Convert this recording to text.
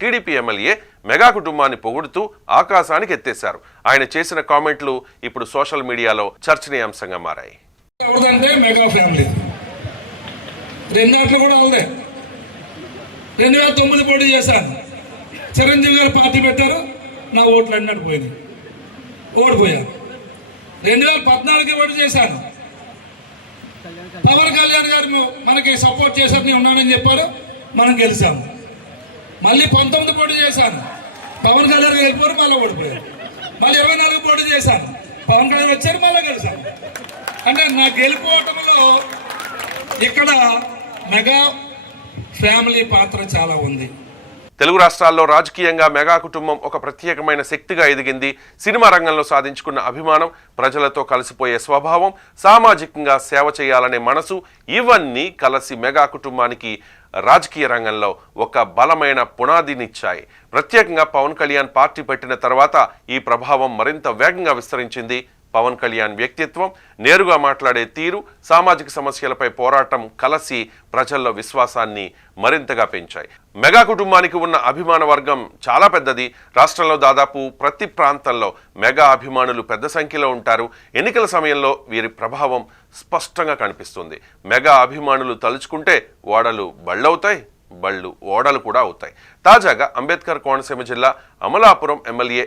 TDP MLA mega కుటుంబాన్ని పొగుడుతూ ఆకాశానికి ఎత్తేశారు. ఆయన చేసిన కామెంట్లు ఇప్పుడు సోషల్ మీడియాలో చర్చనీయాంశంగా మారాయి. మెగా ఫ్యామిలీ రెండాట్లో కూడా అవుదే. 2009 పోటీ చేశాను, చిరంజీవి గారు పార్టీ పెట్టారు, నా ఓట్లు అన్నట్టు పోయింది, ఓడిపోయాను. 2014 పోటీ చేశాను, పవన్ కళ్యాణ్ గారు మనకి సపోర్ట్ చేశారు, నేను ఉన్నానని చెప్పారు, మనం గెలిచాము. మళ్ళీ 19 పోటీ చేశాను, పవన్ కళ్యాణ్ గారు వెళ్ళిపోయారు, మళ్ళీ ఓడిపోయారు. మళ్ళీ 24 పోటీ చేశాను, పవన్ కళ్యాణ్ వచ్చారు, మళ్ళీ గెలిచాను. అంటే నా గెలిపోవటంలో ఇక్కడ మెగా ఫ్యామిలీ పాత్ర చాలా ఉంది. తెలుగు రాష్ట్రాల్లో రాజకీయంగా మెగా కుటుంబం ఒక ప్రత్యేకమైన శక్తిగా ఎదిగింది. సినిమా రంగంలో సాధించుకున్న అభిమానం, ప్రజలతో కలిసిపోయే స్వభావం, సామాజికంగా సేవ చేయాలనే మనసు, ఇవన్నీ కలిసి మెగా కుటుంబానికి రాజకీయ రంగంలో ఒక బలమైన పునాదినిచ్చాయి. ప్రత్యేకంగా పవన్ కళ్యాణ్ పార్టీ పెట్టిన తర్వాత ఈ ప్రభావం మరింత వేగంగా విస్తరించింది. పవన్ కళ్యాణ్ వ్యక్తిత్వం, నేరుగా మాట్లాడే తీరు, సామాజిక సమస్యలపై పోరాటం కలిసి ప్రజల్లో విశ్వాసాన్ని మరింతగా పెంచాయి. మెగా కుటుంబానికి ఉన్న అభిమాన వర్గం చాలా పెద్దది. రాష్ట్రంలో దాదాపు ప్రతి ప్రాంతంలో మెగా అభిమానులు పెద్ద సంఖ్యలో ఉంటారు. ఎన్నికల సమయంలో వీరి ప్రభావం స్పష్టంగా కనిపిస్తుంది. మెగా అభిమానులు తలుచుకుంటే ఓడలు బళ్ళవుతాయి, బళ్ళు ఓడలు కూడా అవుతాయి. తాజాగా అంబేద్కర్ కోనసీమ జిల్లా అమలాపురం ఎమ్మెల్యే